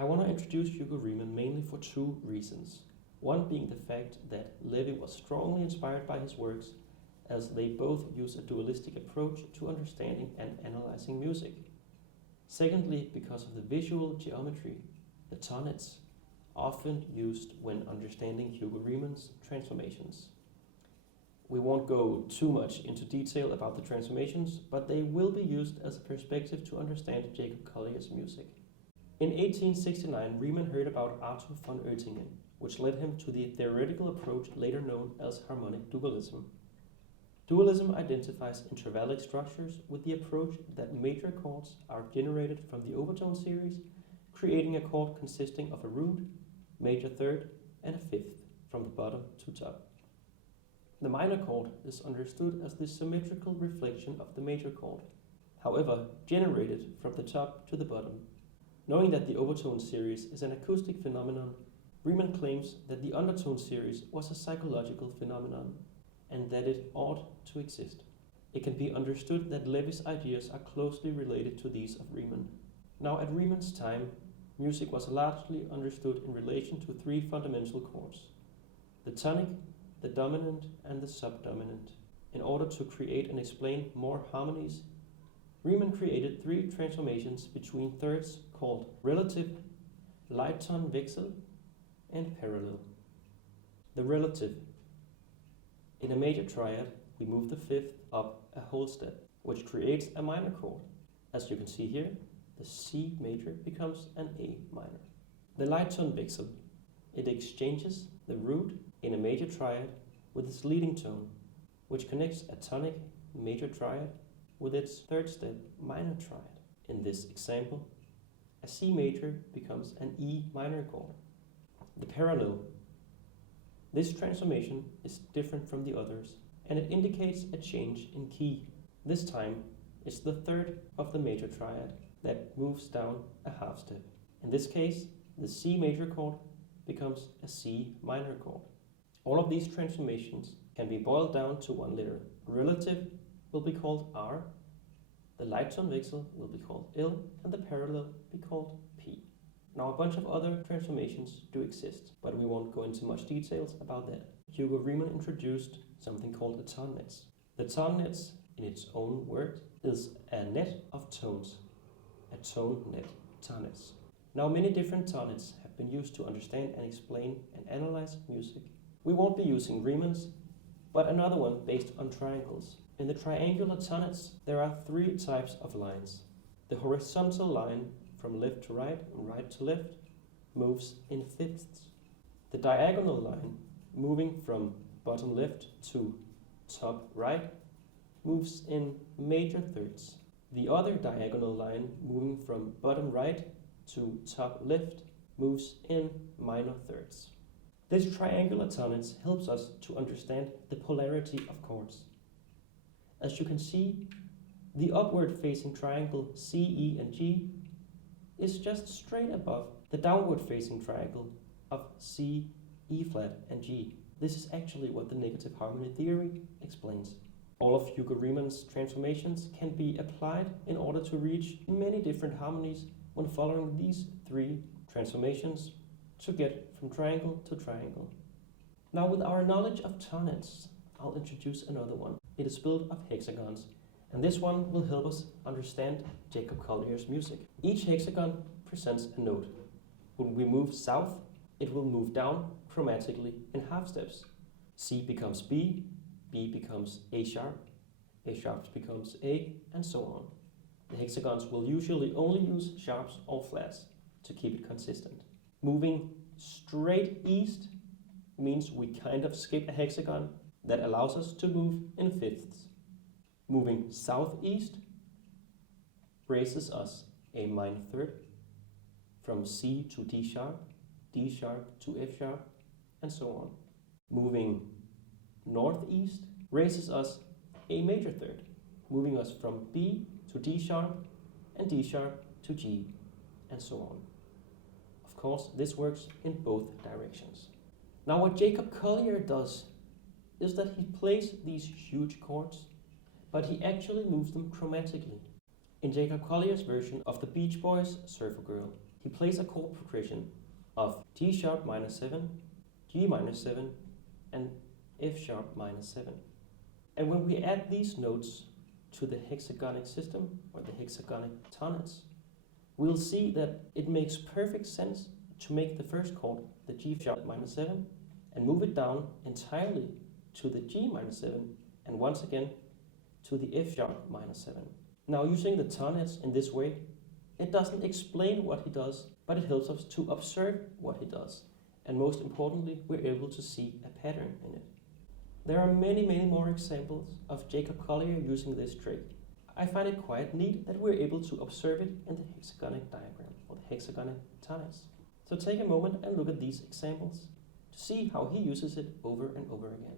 I want to introduce Hugo Riemann mainly for two reasons. One being the fact that Levi was strongly inspired by his works, as they both use a dualistic approach to understanding and analyzing music. Secondly, because of the visual geometry, the tonnets, often used when understanding Hugo Riemann's transformations. We won't go too much into detail about the transformations, but they will be used as a perspective to understand Jacob Colliers' music. In 1869, Riemann heard about Arthur von Oettingen, which led him to the theoretical approach later known as harmonic dualism. Dualism identifies intervallic structures with the approach that major chords are generated from the overtone series, creating a chord consisting of a root, major third, and a fifth from the bottom to top. The minor chord is understood as the symmetrical reflection of the major chord, however, generated from the top to the bottom. Knowing that the overtone series is an acoustic phenomenon, Riemann claims that the undertone series was a psychological phenomenon, and that it ought to exist. It can be understood that Levi's ideas are closely related to these of Riemann. Now, at Riemann's time, music was largely understood in relation to three fundamental chords: the tonic, the dominant, and the subdominant. In order to create and explain more harmonies, Riemann created three transformations between thirds called relative, Light-Ton-Wechsel, and parallel. The relative. In a major triad, we move the fifth up a whole step, which creates a minor chord. As you can see here, the C major becomes an A minor. The Light-Ton-Wechsel. It exchanges the root in a major triad with its leading tone, which connects a tonic major triad with its third step minor triad. In this example, a C major becomes an E minor chord. The parallel. This transformation is different from the others, and it indicates a change in key. This time, it's the third of the major triad that moves down a half step. In this case, the C major chord becomes a C minor chord. All of these transformations can be boiled down to one letter. Relative will be called R, the Light-Ton-Wechsel will be called L, and the parallel be called P. Now, a bunch of other transformations do exist, but we won't go into much details about that. Hugo Riemann introduced something called a tone nets. The tone nets, in its own word, is a net of tones. A tone net, tonnets. Now, many different tonnets have been used to understand and explain and analyze music. We won't be using Riemann's, but another one based on triangles. In the triangular tonnets, there are three types of lines. The horizontal line from left to right and right to left moves in fifths. The diagonal line moving from bottom left to top right moves in major thirds. The other diagonal line moving from bottom right to top left moves in minor thirds. This triangular tonnets helps us to understand the polarity of chords. As you can see, the upward facing triangle C, E, and G is just straight above the downward facing triangle of C, E flat, and G. This is actually what the negative harmony theory explains. All of Hugo Riemann's transformations can be applied in order to reach many different harmonies when following these three transformations to get from triangle to triangle. Now, with our knowledge of tonnets, I'll introduce another one. It is built of hexagons, and this one will help us understand Jacob Colliers' music. Each hexagon presents a note. When we move south, it will move down chromatically in half steps. C becomes B, B becomes A sharp becomes A, and so on. The hexagons will usually only use sharps or flats to keep it consistent. Moving straight east means we kind of skip a hexagon that allows us to move in fifths. Moving southeast raises us a minor third from C to D sharp to F sharp, and so on. Moving northeast raises us a major third, moving us from B to D sharp and D sharp to G, and so on. Of course, this works in both directions. Now, what Jacob Collier does is that he plays these huge chords, but he actually moves them chromatically. In Jacob Collier's version of the Beach Boys' Surfer Girl, he he plays a chord progression of G sharp minor 7, G minor 7, and F sharp minor 7. And when we add these notes to the hexagonic system, or the hexagonic tonets, we'll see that it makes perfect sense to make the first chord the G sharp minor 7 and move it down entirely to the G minor 7 and once again to the F sharp minor 7. Now, using the tonets in this way, it doesn't explain what he does, but it helps us to observe what he does. And most importantly, we're able to see a pattern in it. There are many more examples of Jacob Collier using this trick. I find it quite neat that we're able to observe it in the hexagonic diagram, or the hexagonic tonets. So take a moment and look at these examples to see how he uses it over and over again.